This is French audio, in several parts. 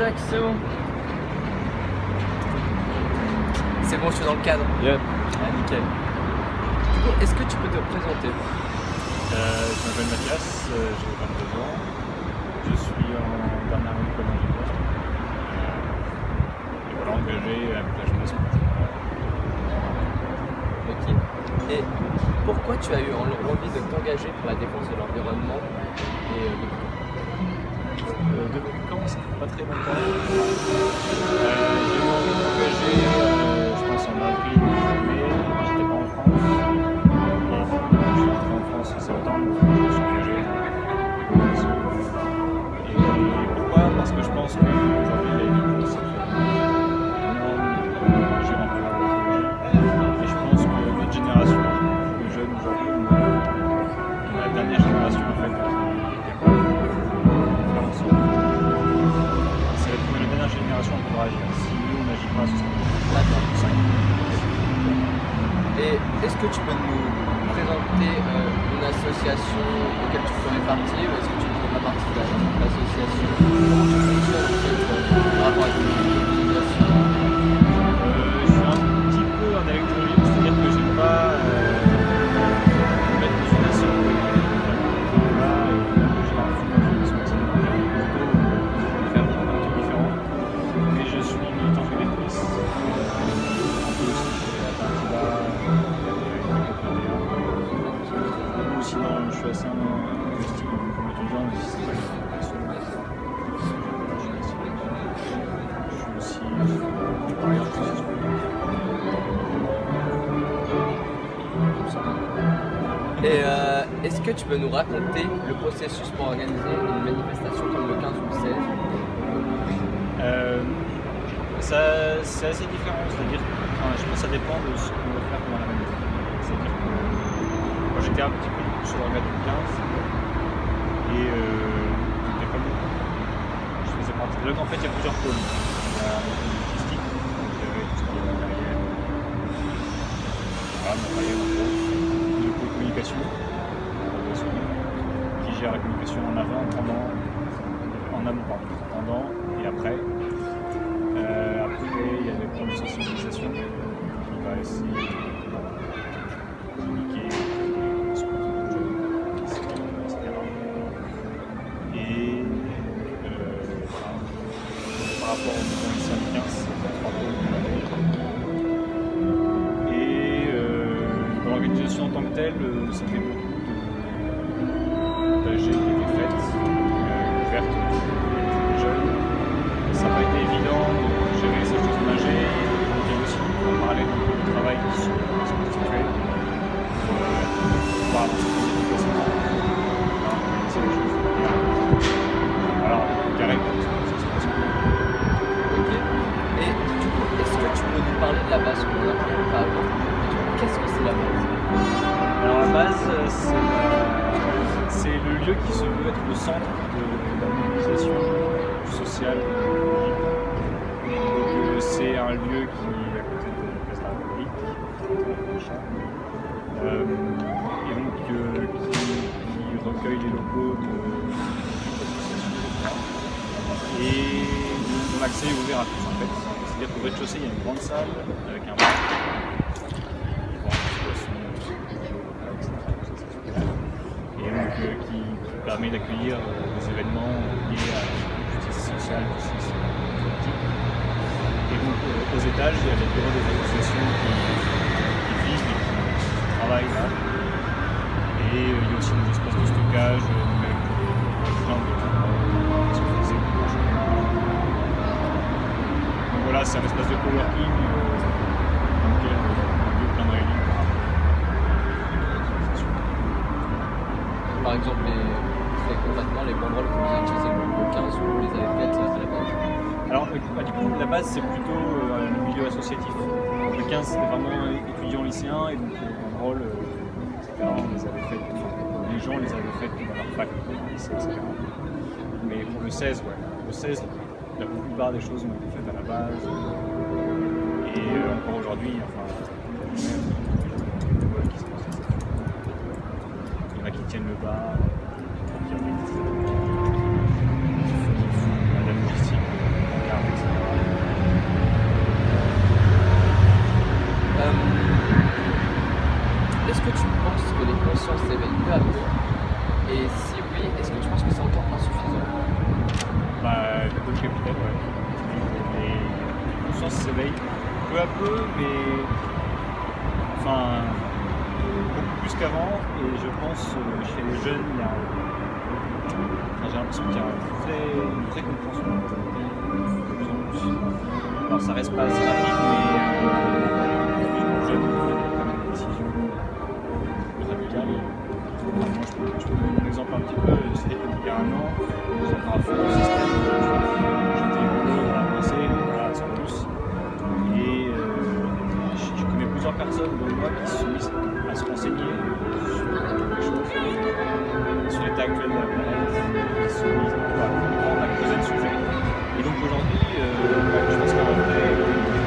tac, c'est bon. C'est bon, je suis dans le cadre. Yep. Ah, nickel. Du coup, est-ce que tu peux te présenter? Je m'appelle Mathias, j'ai 22 ans. Je suis en dernière année d'école d'ingénieur. Et voilà, engagé avec la jeunesse. Ok. Et pourquoi tu as eu l'envie de t'engager pour la défense de l'environnement et Depuis quand? Ça fait pas très longtemps. J'ai eu envie de m'engager, je pense en avril ou mai. J'étais pas en France. Et je suis rentré en France en septembre, je me suis engagé. Et pourquoi? Parce que je pense qu'aujourd'hui, il y a une grosse énorme j'ai rentré dans l'écologie. Et je pense que notre génération de jeunes aujourd'hui, on est la dernière génération en fait qui est capable de faire en sorte. C'est la dernière génération qui pourra agir. Si nous on n'agit pas, ce sera D'accord. 5. Et est-ce que tu peux nous présenter une association auquel tu ferais partie ou est-ce que tu ne ferais pas partie de l'association? Comment tu fonctionnes en fait par rapport à l'utilisation? Je suis un petit peu un électrolyte, c'est-à-dire que j'aime pas me mettre dans une asso et là, j'ai un fou dans une asso, j'aime plutôt faire un truc différent. Mais je suis militant chez Greenpeace, un peu aussi chez Atlantiba, ou sinon je suis assez investi comme étudiant, mais c'est pas une asso. Je suis aussi pareil en plus. Et est-ce que tu peux nous raconter le processus pour organiser une manifestation comme le 15 ou le 16? C'est assez différent, c'est-à-dire que je pense que ça dépend de ce qu'on veut faire pendant la manif. C'est-à-dire que moi j'étais un petit peu sur l'organe du 15 et j'étais pas beaucoup. Je faisais partie. Donc en fait il y a plusieurs pôles. Il y a le pôle logistique, donc gérer tout ce qui est matériel, matériel en gros. Le pôle communication, qui gère la communication en avant, pendant et après. Après, il y a des plans de sensibilisation qui va essayer de communiquer sur le jeu, etc. Et par rapport au mouvement lycéen de 15, c'est 3 pôles qu'on avait. Et dans l'organisation en tant que telle, c'était beaucoup d'AG qui étaient faites, ouvertes aux jeunes. Ça n'a pas été évident de gérer ces choses en AG et il y a aussi en parallèle du travail qui se constituait pour avancer efficacement organiser les choses. Alors, carré, ça se passe bien. Ok. Et du coup, est-ce que tu peux nous parler de la base qu'on a pas avant? Qu'est-ce que c'est la base? Alors la base, c'est le lieu qui se veut être le centre de la mobilisation sociale. Donc c'est un lieu qui est à côté de la place de la République, et donc qui recueille les locaux de l'association. Et mon accès est ouvert à tous en fait. C'est-à-dire qu'au rez-de-chaussée, il y a une grande salle avec un bar. Et donc qui permet d'accueillir des événements liés à la justice sociale, justice politique. Et donc aux étages, il y a les bureaux des associations qui vivent et qui travaillent là. Et il y a aussi des espaces de stockage avec plein de choses. Donc voilà, c'est un espace de coworking dans lequel il y a plein de réunions. Par exemple, très concrètement, les banderoles que vous utilisez le 15 ou vous les avez faites à la base? Alors, du coup, la base, c'est plutôt le milieu associatif. Donc, le 15, c'était vraiment étudiants lycéens, et donc les banderoles, etc., on les avait faites, les gens les avaient faites dans leur fac, lycée, etc. Mais pour le 16, ouais. Le 16, la plupart des choses ont été faites à la base. Et encore aujourd'hui, enfin, il y en a qui tiennent le bar, qui organisent la logistique. peut-être, ouais. Et la conscience s'éveille peu à peu, mais enfin beaucoup plus qu'avant. Et je pense chez les jeunes, il y a j'ai l'impression qu'il y a une vraie compréhension de plus en plus. Alors ça reste pas assez rapide, mais les jeunes prennent des décisions radicales. Moi, je peux donner mon exemple un petit peu. C'est il y a un an, j'étais à fond dans le système, j'étais heureux dans la pensée, voilà, sans plus. Et je connais plusieurs personnes dont moi qui se sont mises à se renseigner sur les choses, sur l'état actuel de la planète, qui se sont mises à creuser le sujet. Et donc aujourd'hui, je pense qu'il y a une vraie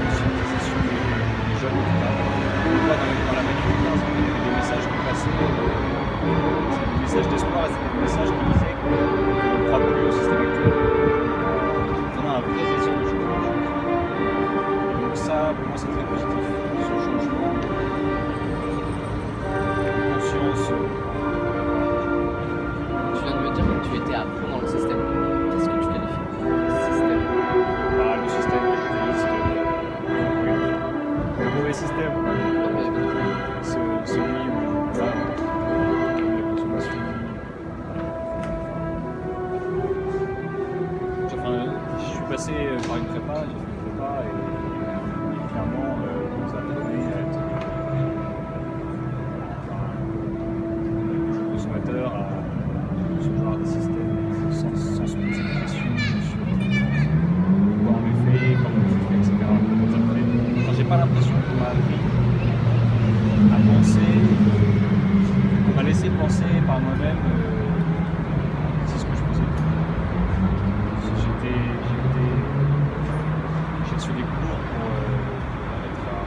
conscientisation des jeunes, en tout cas. Pas dans la manipulation, il y avait des messages qui passaient, c'était des messages d'espoir, c'était des messages qui disaient qu'on ne croit plus au système actuel. On a un vrai désir de changer les choses. Donc ça, pour moi, c'est très positif, ce changement de conscience. Tu viens de me dire que tu étais à fond dans le système. Qu'est-ce que tu qualifies de système? Bah, le système capitaliste, le mauvais système, celui où voilà, la consommation. Enfin, je suis passé par une prépa, j'ai fait une prépa et clairement, on nous a donné à être des consommateurs à ce genre de système sans se poser de questions sur quoi on est fait, comment on est fait, etc. Enfin, j'ai pas l'impression qu'on m'a appris à penser, on m'a laissé penser par moi-même c'est ce que je faisais. J'ai reçu des cours pour être un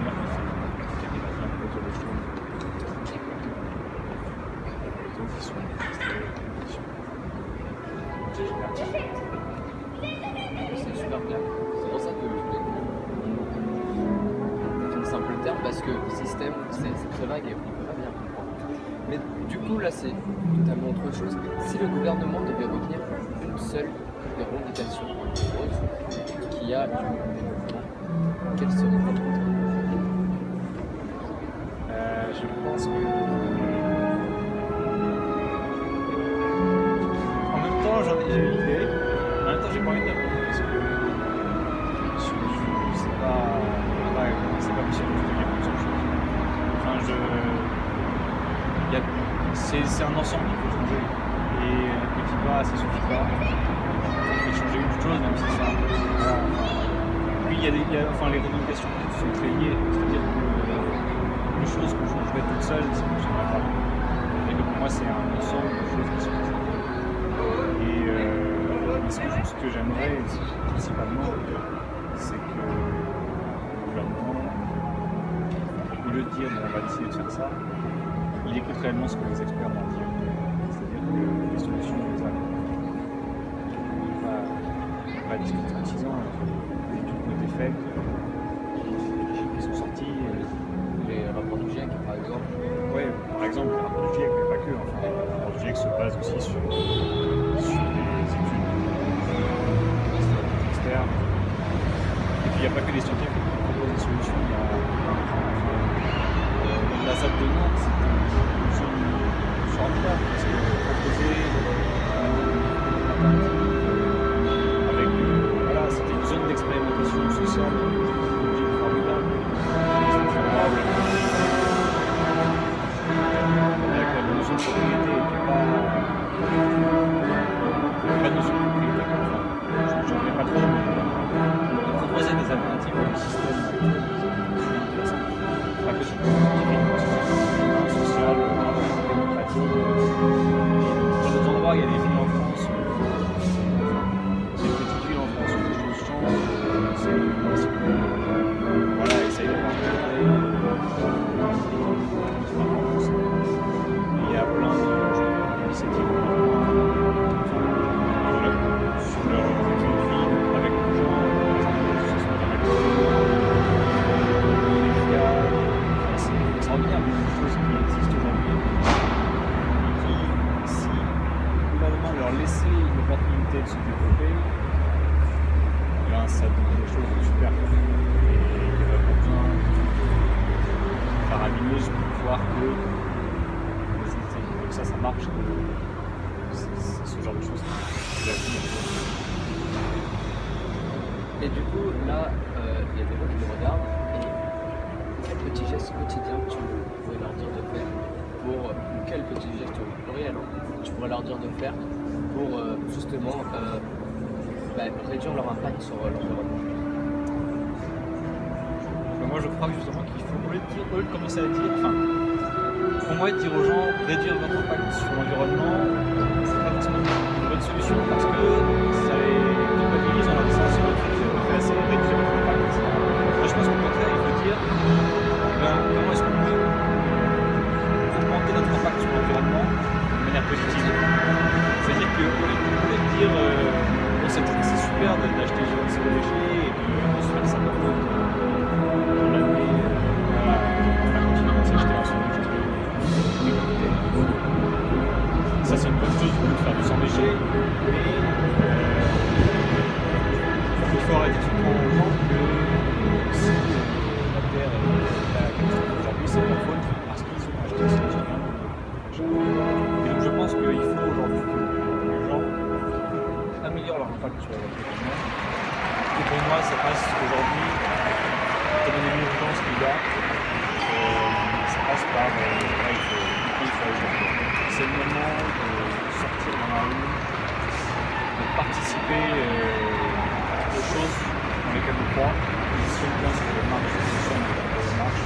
ingénieur qui arrive à bien produire des choses qui sont C'est super clair. C'est pour ça que je voulais une simple terme, parce que système, c'est très vague et on ne peut pas bien comprendre. Mais du coup, là, c'est totalement autre chose. Si le gouvernement devait retenir une seule des revendications qu'il y a du développement, quelle serait-elle? Je pense que en même temps j'ai une idée, en même temps j'ai pas envie de répondre parce que c'est pas possible de dire plusieurs choses. Enfin c'est un ensemble qu'il faut changer et un petit pas ça suffit pas. Il faut changer une chose même si c'est un peu. Puis enfin, les revendications sont très liées, c'est-à-dire que les choses que je changerais toute seule, ça ne fonctionnerait pas. Et donc pour moi, c'est un ensemble de choses qui sont et ce que j'aimerais principalement, c'est que le gouvernement, au lieu de dire on va essayer de faire ça, il écoute réellement ce que les experts vont dire. C'est-à-dire que les solutions, on les a. Pas discuter en 6 ans, les études ont été faites, les chiffres qui sont sortis. Les rapports du GIEC, par exemple. Oui, par exemple, le rapport du GIEC, mais pas que. Enfin, le rapport du GIEC se base aussi sur des études externes. Et puis, il n'y a pas que les scientifiques qui proposent des solutions. Il y a la ZAD de Nantes, c'était une zone formidable parce que proposer c'était une zone d'expérimentation sociale technologique formidable. Avec la notion de propriété, et puis pas de notion de propriété. Je ne connais pas trop, mais de proposer des alternatives au système actuel, c'est intéressant. Pas que sur le plan social, démocratique. Dans d'autres endroits, il y a des villes en France. Voilà, essayer de il y a plein d'initiatives sur leur vie avec les gens, c'est extraordinaire, des choses qui existent aujourd'hui. Si le gouvernement leur laisser une opportunité de se développer, eh ben, ça donne des choses super. Et il n'y aurait pas besoin de faramineuse pour voir que ça marche. C'est ce genre de choses qui la vie. Et du coup, là, il y a des gens qui me regardent et quel petit geste quotidien tu pourrais leur dire de faire pour, ou quel petit geste au pluriel, tu pourrais leur dire de faire pour justement réduire leur impact sur l'environnement. Moi je crois justement qu'il faut, au lieu de commencer à dire, enfin, pour moi dire aux gens réduire votre impact sur l'environnement, c'est pas forcément une bonne solution parce que ça les culpabilise en leur disant c'est votre fait, vous avez assez réduire votre impact. Moi je pense qu'au contraire il faut dire comment est-ce qu'on peut augmenter notre impact sur l'environnement de manière positive. C'est-à-dire qu'au lieu de dire c'est super d'acheter zéro déchet et de se faire ça pour l'autre. Ça c'est une bonne chose de faire du sans déchet, mais il faut arrêter de se prendre aux gens que si la Terre est à la catastrophe aujourd'hui, c'est leur faute parce qu'ils ont acheté ce déchet. Et donc je pense qu'il faut aujourd'hui que les gens améliorent leur impact sur l'environnement. Et pour moi ça passe aujourd'hui, étant donné l'urgence qu'il y a, ça passe par il faut agir. C'est le moment de sortir dans la rue, de participer aux choses dans lesquelles on croit. Si on pense que les marches sont des marches,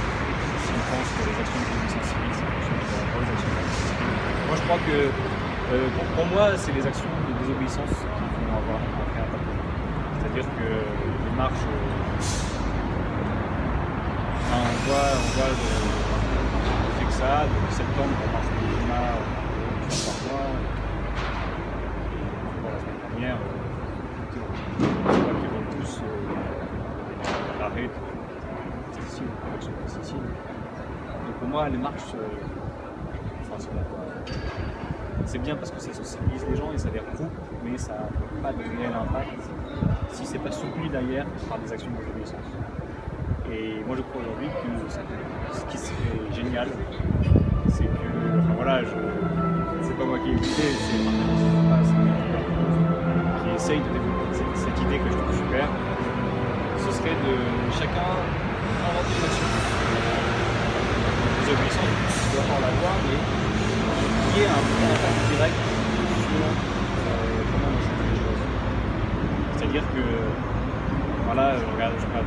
si on pense que les actions qui nous sensibilisent, c'est des bonnes actions. Moi je crois que pour moi c'est les actions de désobéissance qui vont avoir un vrai impact. C'est-à-dire que les marches, on voit fait que ça, depuis septembre on marche pour le climat, par mois. La semaine dernière, on voit qu'ils veulent tous l'arrêt de pesticides, de production de pesticides. Donc pour moi les marches, c'est bien parce que ça sensibilise les gens et ça les regroupe, mais ça n'a pas de réel impact si c'est pas soutenu derrière par des actions de désobéissance. Et moi je crois aujourd'hui que ce qui serait génial, c'est que, c'est pas moi qui ai écouté, c'est Martin qui essaye de développer cette idée que je trouve super. Ce serait de chacun inventer une action. Désobéissance, tu dois avoir la loi, mais qui ait un impact direct sur comment on change les choses. C'est-à-dire que voilà, je regarde sur la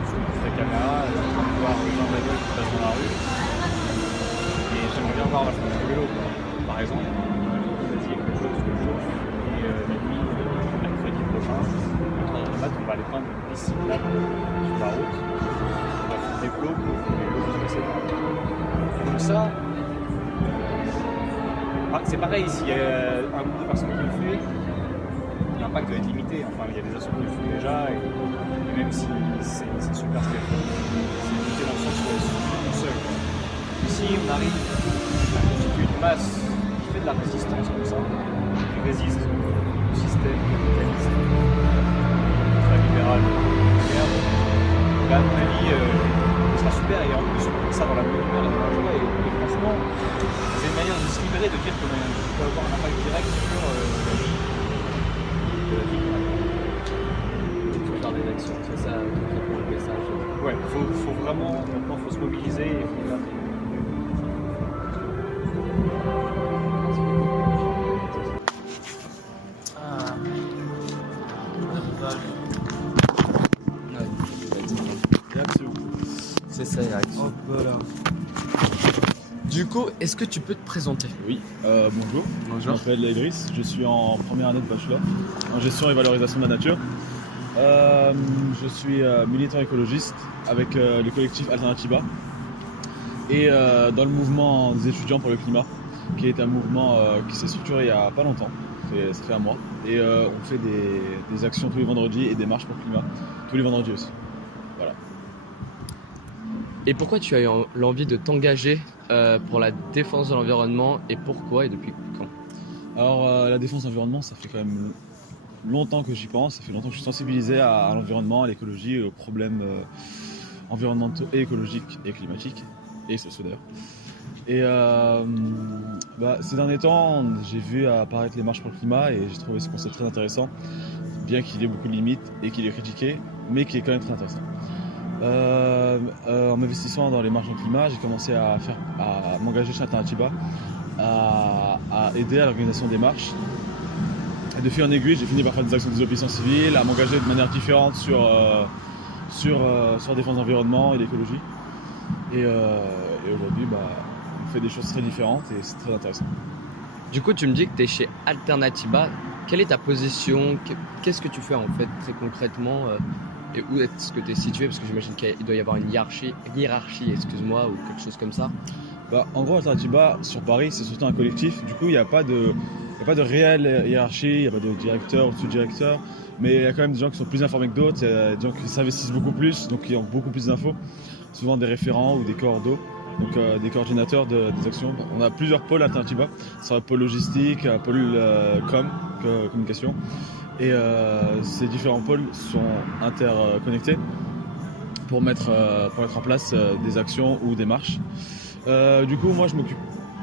caméra, je suis en train de voir les gens de la gueule qui passent dans la rue. Et j'aimerais bien voir vachement de vélo. Par exemple, vas-y, quelque chose que je chauffe. Et la nuit, mercredi prochain, on va aller prendre une piste cyclable sur la route. On va faire des plots pour que les vélos puissent passer par là. Donc ça, c'est pareil, s'il y a un groupe de personnes qui le fait, l'impact va être limité. Enfin, il y a des associations qui le font déjà. Et même si c'est super ce qu'elle fait, c'est limité dans le sens où elle est tout seul. Mais si on arrive à constituer une masse qui fait de la résistance comme ça, qui résiste au système capitaliste, ultra-libéral, à mon avis, ce sera super. Et en plus, on fait ça dans la bonne humeur et dans la joie. Et franchement, c'est une manière de se libérer, de dire qu'on peut avoir un impact direct sur la vie de la vie. Faire des actions, c'est ça concrètement le message. Ouais, faut vraiment, maintenant faut se mobiliser et faut faire des... C'est ça, réaction. Hop là. Du coup, est-ce que tu peux te présenter? Oui, bonjour. Je m'appelle Idriss, je suis en première année de bachelor en gestion et valorisation de la nature. Je suis militant écologiste avec le collectif Alternativa et dans le mouvement des étudiants pour le climat, qui est un mouvement qui s'est structuré il n'y a pas longtemps, ça fait un mois, et on fait des actions tous les vendredis et des marches pour le climat tous les vendredis aussi. Voilà. Et pourquoi tu as eu l'envie de t'engager pour la défense de l'environnement et pourquoi et depuis quand? Alors la défense environnement, ça fait quand même longtemps que j'y pense, ça fait longtemps que je suis sensibilisé à l'environnement, à l'écologie, aux problèmes environnementaux et écologiques et climatiques, et sociaux d'ailleurs. Et ces derniers temps, j'ai vu apparaître les marches pour le climat et j'ai trouvé ce concept très intéressant, bien qu'il ait beaucoup de limites et qu'il est critiqué, mais qui est quand même très intéressant. En m'investissant dans les marches pour le climat, j'ai commencé à m'engager chez Alternatiba, à aider à l'organisation des marches. Et de fil en aiguille, j'ai fini par faire des actions de désobéissance civile, à m'engager de manière différente sur la défense de l'environnement et l'écologie. Et aujourd'hui, on fait des choses très différentes et c'est très intéressant. Du coup, tu me dis que tu es chez Alternatiba. Quelle est ta position? Qu'est-ce que tu fais en fait très concrètement et où est-ce que tu es situé? Parce que j'imagine qu'il doit y avoir une hiérarchie, excuse-moi, ou quelque chose comme ça. En gros, Alternatiba sur Paris, c'est surtout un collectif. Du coup, il n'y a pas de réelle hiérarchie, il n'y a pas de directeur ou de sous-directeur. Mais il y a quand même des gens qui sont plus informés que d'autres, il y a des gens qui s'investissent beaucoup plus, donc qui ont beaucoup plus d'infos. Souvent des référents ou des coordos, donc des coordinateurs des actions. On a plusieurs pôles Alternatiba. C'est un pôle logistique, un pôle communication. Et ces différents pôles sont interconnectés pour mettre en place des actions ou des marches. Du coup, moi, je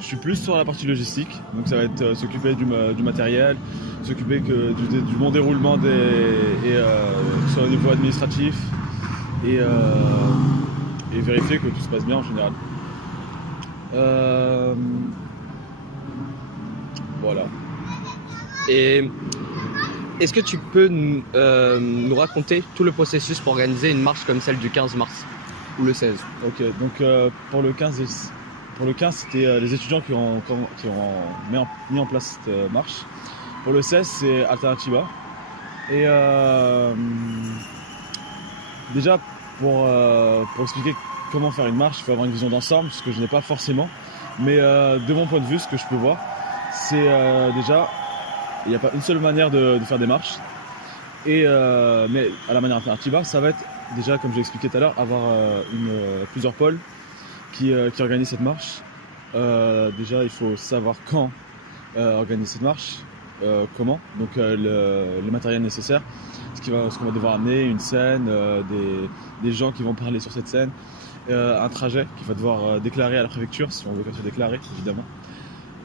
suis plus sur la partie logistique, donc ça va être s'occuper du matériel, s'occuper du bon déroulement sur le niveau administratif et vérifier que tout se passe bien en général. Voilà. Et est-ce que tu peux nous raconter tout le processus pour organiser une marche comme celle du 15 mars ou le 16? Ok, donc pour le 15, c'était les étudiants qui ont mis en place cette marche. Pour le 16, c'est Alternatiba. Et déjà, pour expliquer comment faire une marche, il faut avoir une vision d'ensemble, ce que je n'ai pas forcément. Mais de mon point de vue, ce que je peux voir, c'est déjà, il n'y a pas une seule manière de faire des marches. Mais à la manière Alternatiba, ça va être déjà, comme j'ai expliqué tout à l'heure, avoir plusieurs pôles qui organisent cette marche. Déjà, il faut savoir quand organiser cette marche, comment, donc le matériel nécessaire, ce qu'on va devoir amener, une scène, des gens qui vont parler sur cette scène, un trajet qu'il va devoir déclarer à la préfecture, si on veut qu'elle soit déclarée, évidemment.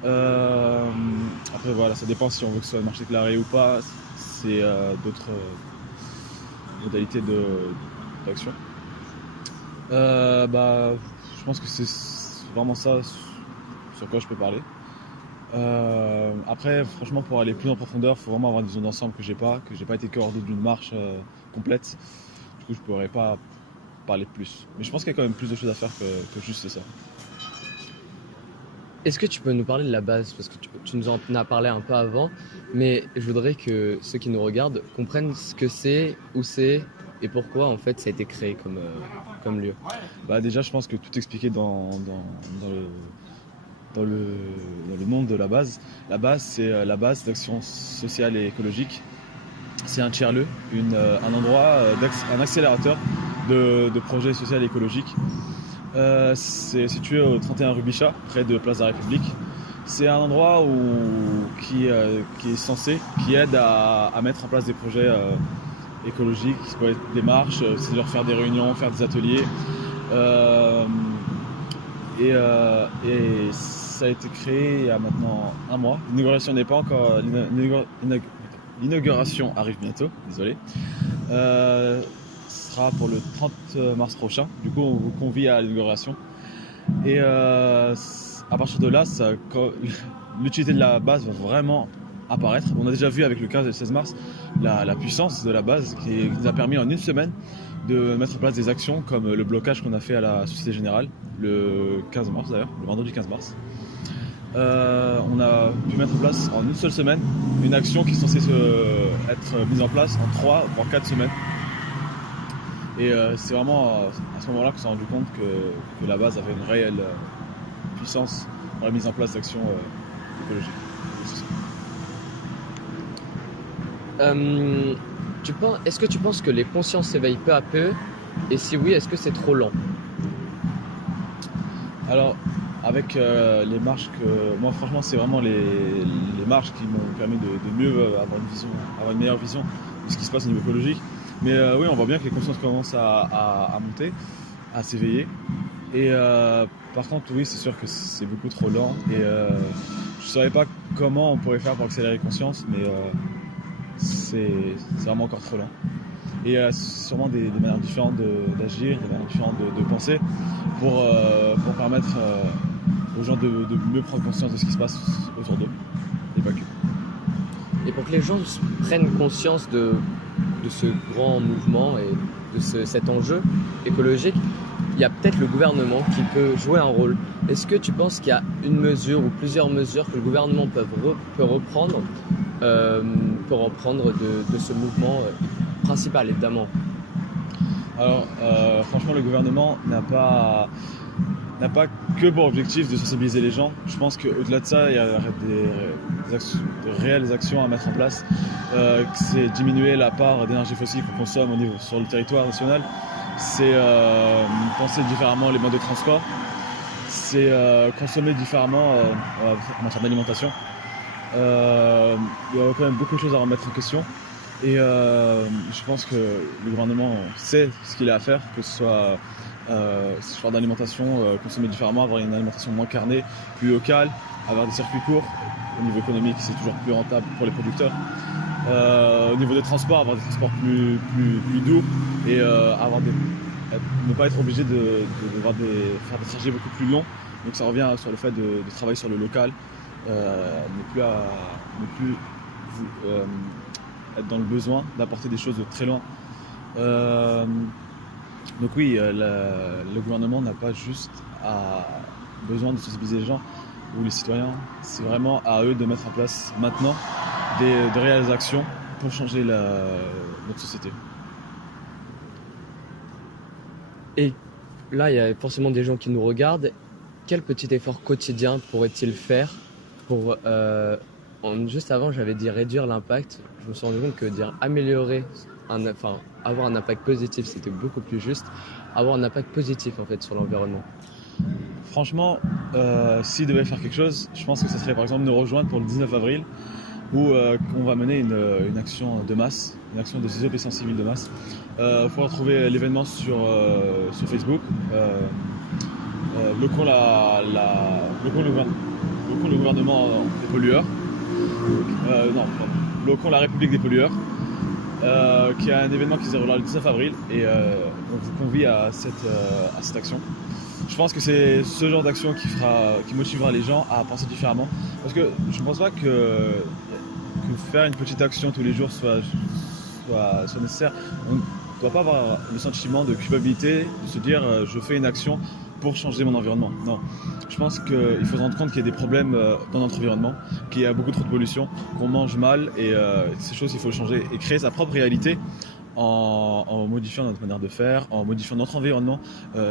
Après, voilà, ça dépend si on veut que ce soit une marche déclarée ou pas, c'est d'autres modalités d'action. Je pense que c'est vraiment ça sur quoi je peux parler. Après, franchement, pour aller plus en profondeur, il faut vraiment avoir une vision d'ensemble que j'ai pas été coordonné d'une marche complète. Du coup, je pourrais pas parler de plus. Mais je pense qu'il y a quand même plus de choses à faire que juste ça. Est-ce que tu peux nous parler de la base? Parce que tu nous en as parlé un peu avant, mais je voudrais que ceux qui nous regardent comprennent ce que c'est, où c'est et pourquoi en fait ça a été créé comme lieu. Déjà, je pense que tout expliqué dans le nom de la base. La base, c'est la base d'action sociale et écologique. C'est un tiers-lieu, un endroit, un accélérateur de projets sociaux et écologiques. C'est situé au 31 rue Bichat, près de Place de la République. C'est un endroit qui aide à mettre en place des projets écologiques, qui peuvent être des marches, c'est leur faire des réunions, faire des ateliers. Et ça a été créé il y a maintenant un mois. L'inauguration n'est pas encore. L'inauguration arrive bientôt, désolé. Ce sera pour le 30 mars prochain. Du coup, on vous convie à l'inauguration. Et à partir de là, l'utilité de la base va vraiment apparaître. On a déjà vu avec le 15 et le 16 mars la puissance de la base qui nous a permis en une semaine de mettre en place des actions comme le blocage qu'on a fait à la Société Générale le 15 mars d'ailleurs, le vendredi 15 mars. On a pu mettre en place en une seule semaine une action qui est censée être mise en place en 3 voire 4 semaines. Et c'est vraiment à ce moment-là qu'on s'est rendu compte que la base avait une réelle puissance dans la mise en place d'actions écologiques. Est-ce que tu penses que les consciences s'éveillent peu à peu? Et si oui, est-ce que c'est trop lent? Alors, avec les marches que moi franchement c'est vraiment les marches qui m'ont permis de mieux avoir une meilleure vision de ce qui se passe au niveau écologique. Mais oui, on voit bien que les consciences commencent à monter, à s'éveiller. Et par contre, oui, c'est sûr que c'est beaucoup trop lent. Et je ne savais pas comment on pourrait faire pour accélérer les consciences, mais c'est vraiment encore trop lent. Et sûrement des manières différentes d'agir, des manières différentes de penser pour permettre aux gens de mieux prendre conscience de ce qui se passe autour d'eux et pas que. Et pour que les gens prennent conscience de ce grand mouvement et de cet enjeu écologique, il y a peut-être le gouvernement qui peut jouer un rôle. Est-ce que tu penses qu'il y a une mesure ou plusieurs mesures que le gouvernement peut reprendre pour en prendre de ce mouvement principal, évidemment? Alors, franchement, le gouvernement n'a pas que pour objectif de sensibiliser les gens. Je pense qu'au-delà de ça, il y a de réelles actions à mettre en place. C'est diminuer la part d'énergie fossile qu'on consomme sur le territoire national. C'est penser différemment les modes de transport. C'est consommer différemment en matière d'alimentation. Il y a quand même beaucoup de choses à remettre en question. Et je pense que le gouvernement sait ce qu'il a à faire, que ce soit ce genre d'alimentation, consommer différemment, avoir une alimentation moins carnée, plus locale, avoir des circuits courts. Au niveau économique, c'est toujours plus rentable pour les producteurs. Au niveau des transports, avoir des transports plus doux et ne pas être obligé de faire des trajets beaucoup plus longs. Donc ça revient sur le fait de travailler sur le local, ne plus être dans le besoin d'apporter des choses de très loin. Donc oui, le gouvernement n'a pas juste besoin de sensibiliser les gens ou les citoyens, c'est vraiment à eux de mettre en place maintenant de réelles actions pour changer notre société. Et là, il y a forcément des gens qui nous regardent. Quel petit effort quotidien pourrait-il faire pour... juste avant, j'avais dit réduire l'impact. Je me suis rendu compte que dire améliorer, avoir un impact positif, c'était beaucoup plus juste. Avoir un impact positif en fait sur l'environnement. Franchement, s'il devait faire quelque chose, je pense que ce serait par exemple nous rejoindre pour le 19 avril où on va mener une action de masse, une action de désobéissance civile de masse. Il faut retrouver l'événement sur Facebook. Bloquons le gouvernement des pollueurs. Bloquons la République des pollueurs. Qui est un événement qui se déroulera le 19 avril et on vous convie à cette action. Je pense que c'est ce genre d'action qui motivera les gens à penser différemment. Parce que je ne pense pas que faire une petite action tous les jours soit nécessaire. On ne doit pas avoir le sentiment de culpabilité, de se dire je fais une action pour changer mon environnement. Non. Je pense qu'il faut se rendre compte qu'il y a des problèmes dans notre environnement, qu'il y a beaucoup trop de pollution, qu'on mange mal et ces choses il faut changer et créer sa propre réalité en modifiant notre manière de faire, en modifiant notre environnement.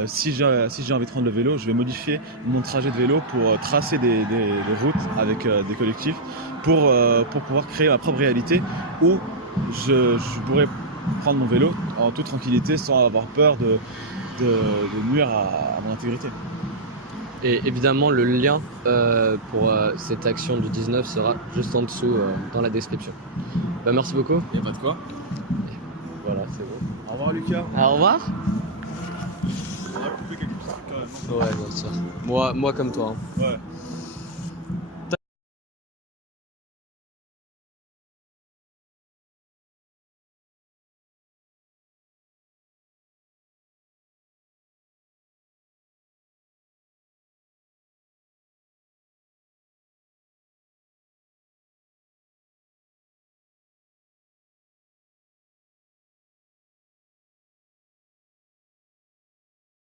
Si j'ai envie de prendre le vélo, je vais modifier mon trajet de vélo pour tracer des routes avec des collectifs pour pouvoir créer ma propre réalité où je pourrais prendre mon vélo en toute tranquillité sans avoir peur de nuire à mon intégrité. Et évidemment, le lien pour cette action du 19 sera juste en dessous dans la description. Merci beaucoup. Il n'y a pas de quoi. Voilà, c'est bon. Au revoir Lucas. Au revoir. On a coupé quelques trucs quand même. Ouais, bien sûr. Moi comme toi. Hein. Ouais.